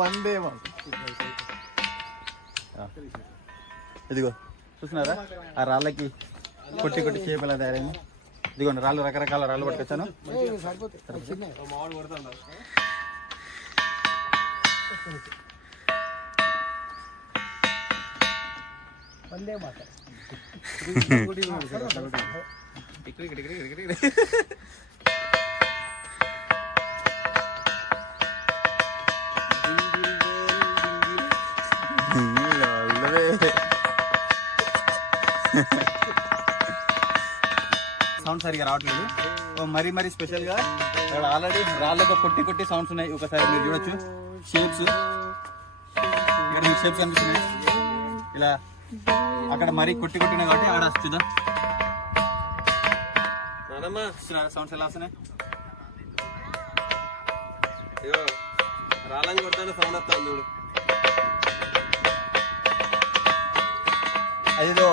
One day ఇదిగో చూస్తున్నారా ఆ రాళ్ళకి కొట్టి కొట్టి షేప్ ఎలా తయారైంది. ఇదిగోండి రాళ్ళు రకరకాల రాళ్ళు పట్టుకొచ్చాను. మామిడి వందే మాట సౌండ్ సరిగా రావట్లేదు. మరి మరీ మరీ స్పెషల్గా ఇక్కడ ఆల్రెడీ రాళ్ళతో కొట్టి కొట్టి సౌండ్స్ ఉన్నాయి. ఒకసారి మీరు చూడొచ్చు. షేప్స్ ఇక్కడ షేప్స్ కనిపిస్తున్నాయి ఇలా అక్కడ మరీ కొట్టి కొట్టినాయి కాబట్టి ఆడ చూద్దాం. సౌండ్స్ ఎలా వస్తున్నాయి? రాళ్ళని కొడతాను సౌండ్ వస్తాను చూడు. అదేదో